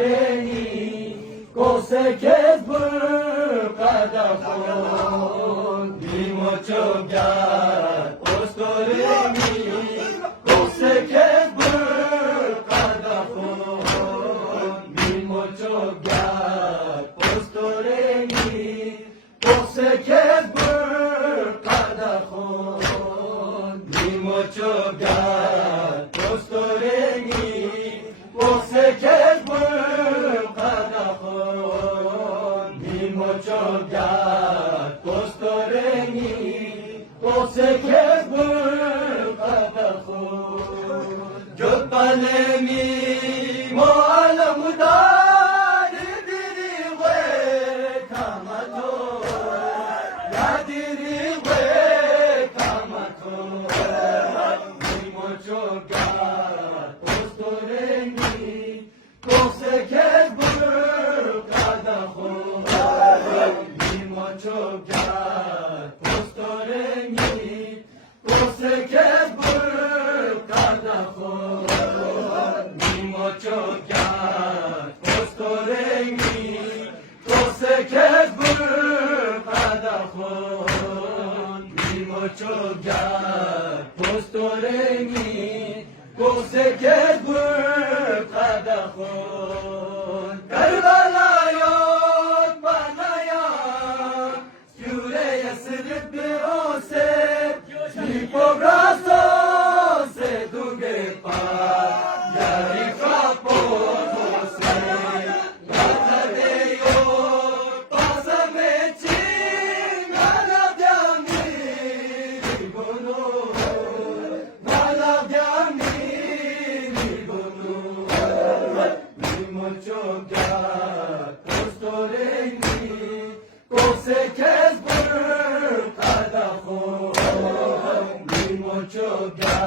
Postoreni, cose che sburcada con di mochogya. Postoreni, cose che sburcada con di mochogya. Postoreni, cose che sburcada con di mochogya. Postoreni, cose che sburcada con di mochogya. Postoreni, cose che sburcada con Gökbalemi mualamudar diri ve kamato ya diri ve kamato di mochogya. Postoreni, cose che sburcada con di mochogya. Postoreni, cose che sburcada con di mochogya. Postoreni, cose che sburcada con di mochogya. Postoreni, cose che sburcada con Karbala yok bana yok Yüreğe sırıp bir ose Mi pobraso se duge pa Yari kapo se Yata de yok Pasame çin Nalav yami Ribono Nalav yami Mochogya. Postoreni, cose che sburcada con di mochogya.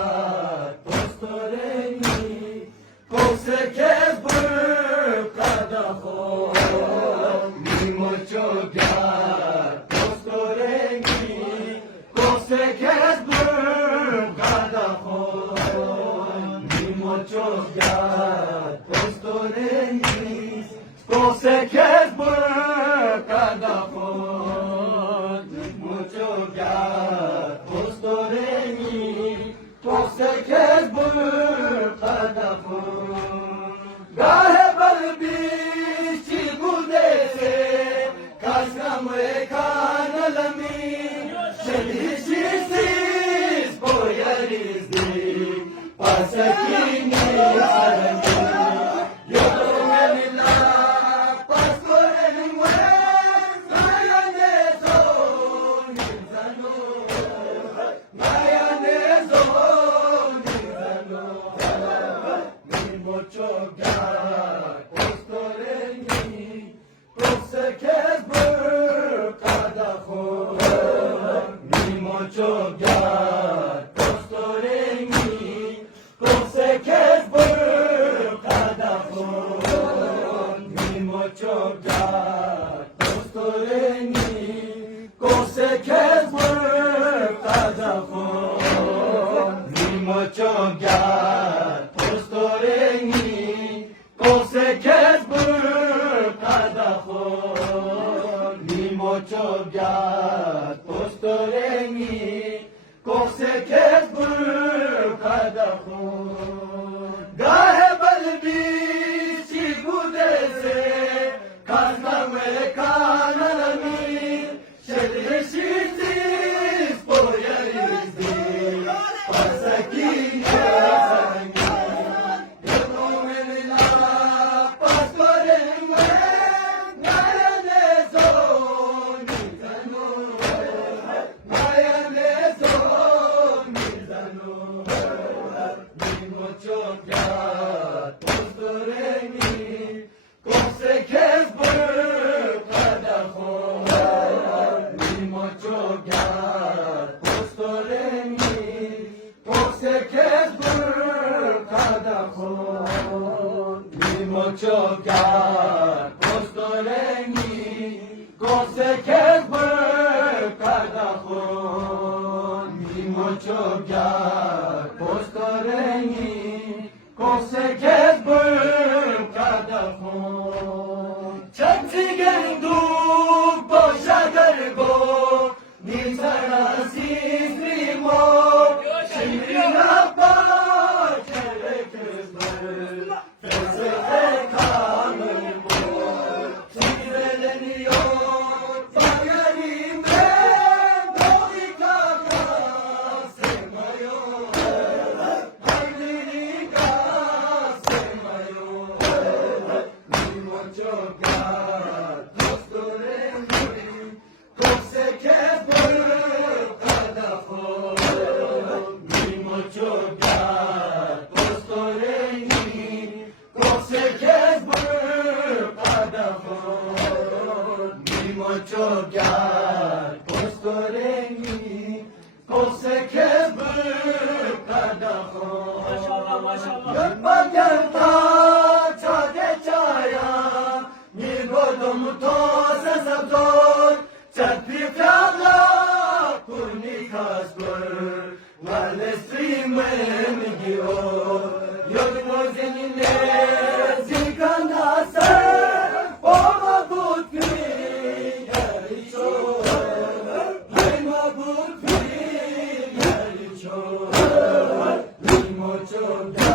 Postoreni, cose che sburcada con di mochogya. Postoreni, cose che sburcada con di mochogya. Postoreni, cose che sburcada con mochogya. Postoreni, cose che sburcada con Gahe balbici gudese Kasgamre kanalami Şedişisiz boyarizdi Pasakini sarami Mochogya. Postoreni, cose che sburcada con di mochogya. Postoreni, cose che sburcada con di mochogya. Postoreni, cose che sburcada con di mochogya. Postoreni, cose che sburcada con di mochogya. Postoreni, cose che sburcada con Gahe balbici gudese Kazgamre kanalami Şedişisiz boyarizdi Pasakini Mochogya. Postoreni, cose che sburcada con di mochogya. Postoreni, cose che sburcada con di mochogya. Postoreni, cose che sburcada con di mochogya. Postoreni, cose che sburcada Paganta chade chaya ni godom to se sabdor chati fyala kuni khasgur wale streamen gio yod mozenine zikanda sa oma butri yaricho lima butri yaricho limo choda